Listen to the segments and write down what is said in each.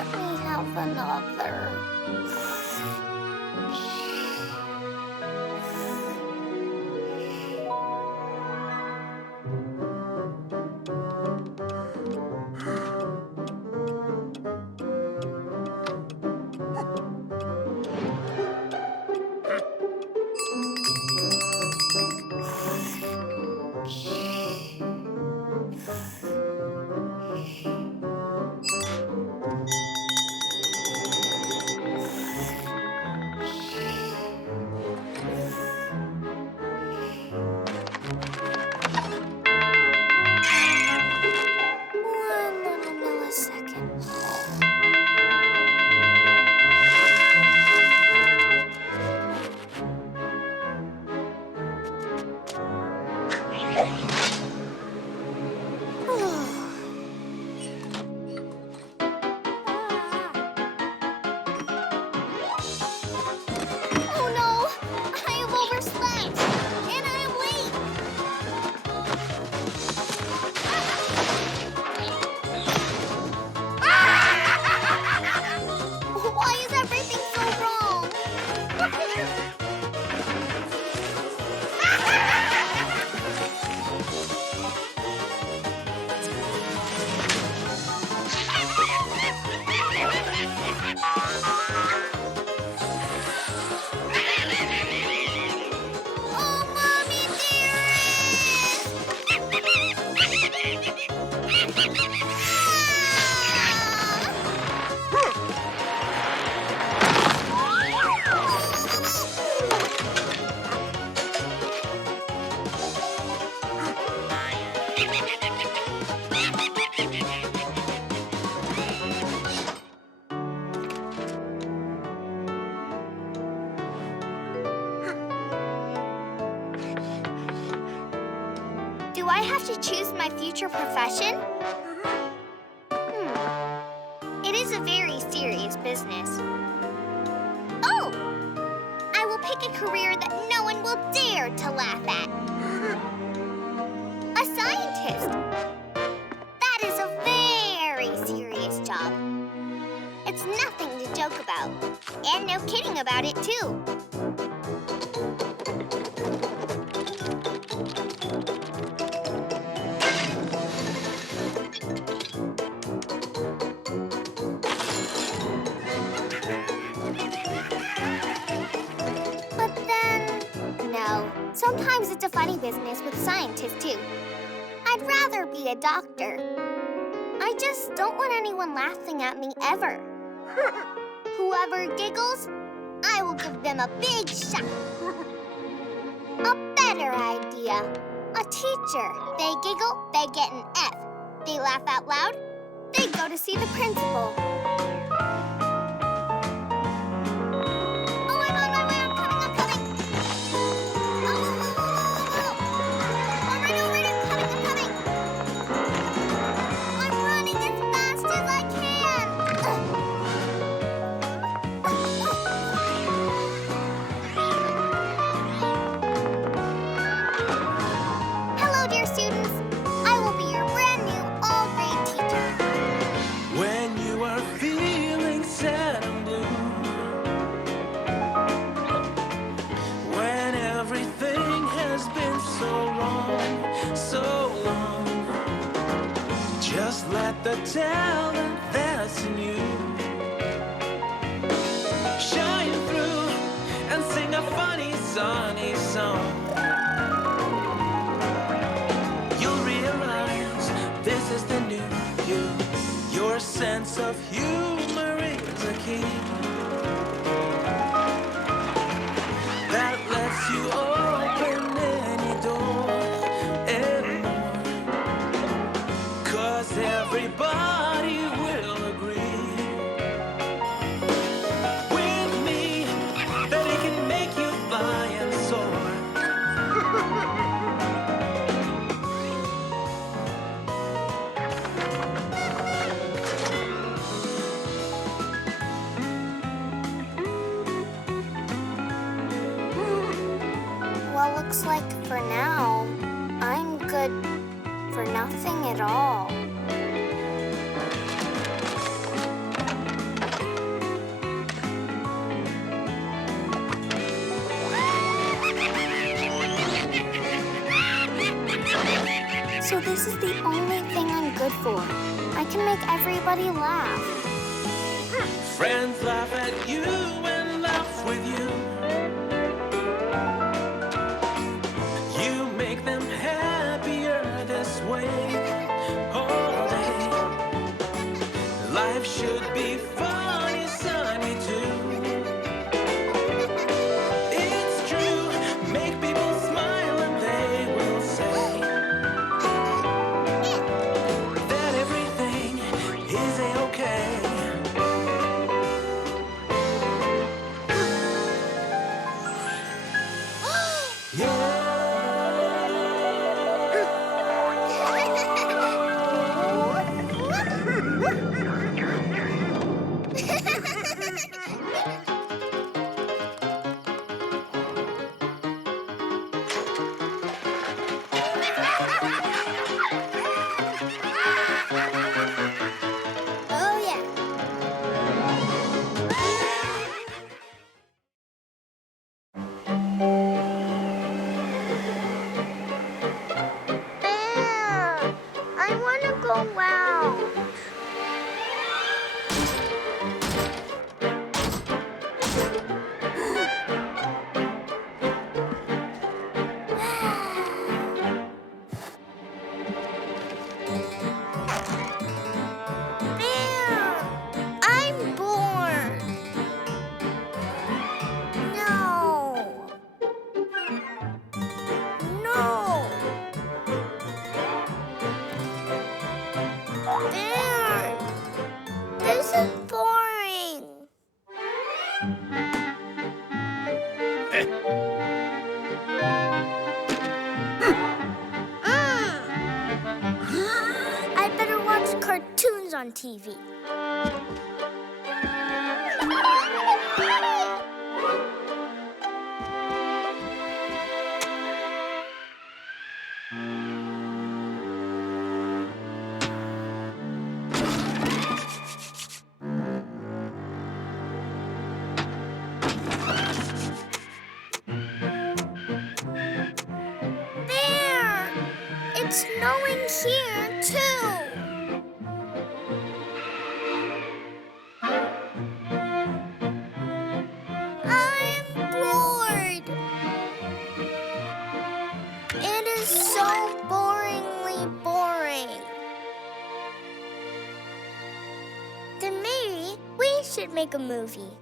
let me have another. Do I have to choose my future profession? It is a very serious business. Oh! I will pick a career that no one will dare to laugh at. A scientist. That is a very serious job. It's nothing to joke about. And no kidding about it, too. Sometimes it's a funny business with scientists, too. I'd rather be a doctor. I just don't want anyone laughing at me ever. Whoever giggles, I will give them a big shot. A better idea. A teacher. They giggle, they get an F. They laugh out loud, they go to see the principal. The talent that's in you shine through and sing a funny, sunny song. You'll realize this is the new you. Your sense of humor is a key that lets you open any door and more. 'Cause everybody will agree with me that it can make you fly and soar. Well, looks like for now, I'm good for nothing at all. is the only thing I'm good for. I can make everybody laugh. Friends laugh at you and laugh with you. You make them happier this way all day. Life should be funny, sunny too. It's true, make people smile and they will say that everything is a-okay. Oh, yeah. Bear, I want to go out. Bear, I'm bored. No. No. Bear, this is boring. I better watch cartoons on TV. Bear, it's snowing here too. I'm bored. It is so boringly boring. Then maybe we should make a movie.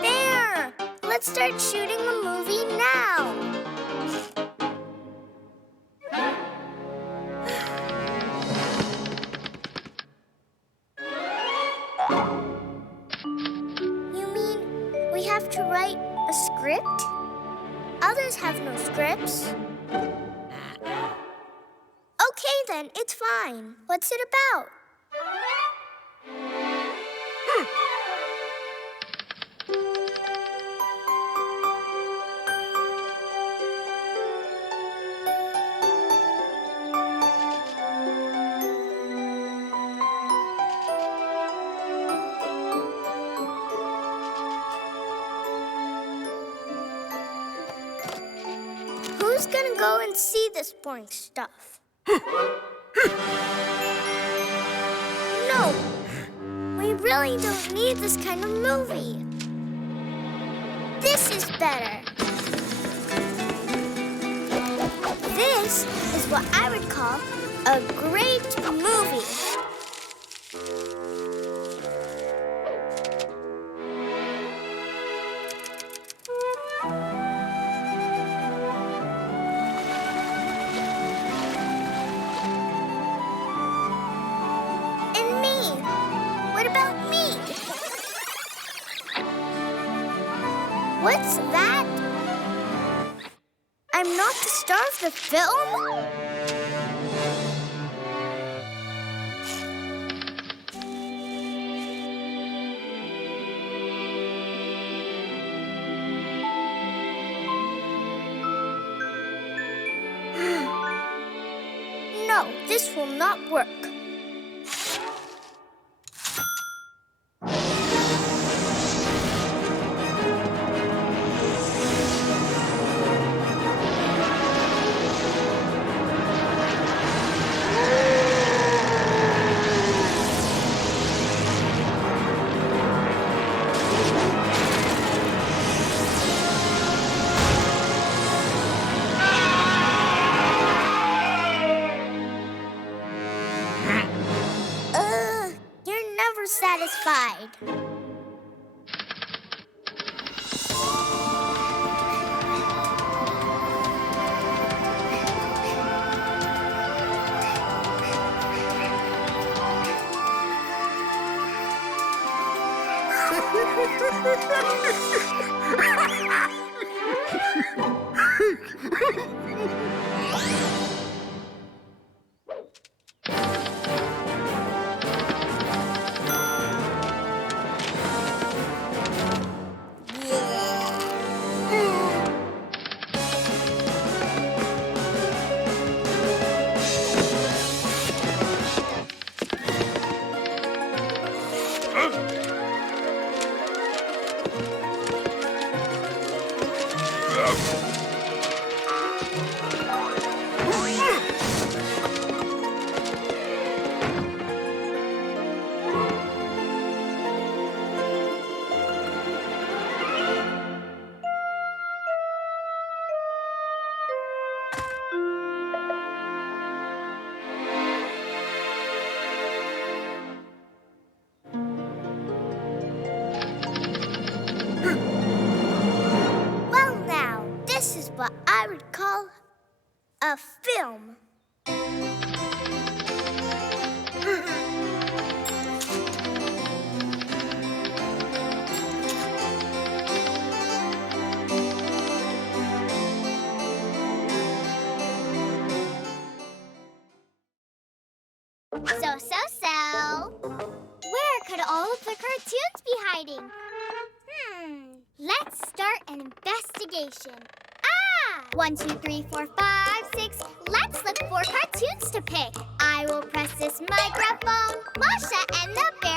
Bear, let's start shooting a movie now. You mean we have to write a script? Others have no scripts. Okay then, it's fine. What's it about? Who's gonna go and see this boring stuff? No, we really don't need this kind of movie. This is better. This is what I would call a great movie. And me. What about me? What's that? I'm not the star of the film? No, this will not work. You're never satisfied. Well, now, this is what I would call a film. So. Where could all of the cartoons be hiding? Let's start an investigation. 1, 2, 3, 4, 5, 6. Let's look for cartoons to pick. I will press this microphone. Masha and the bear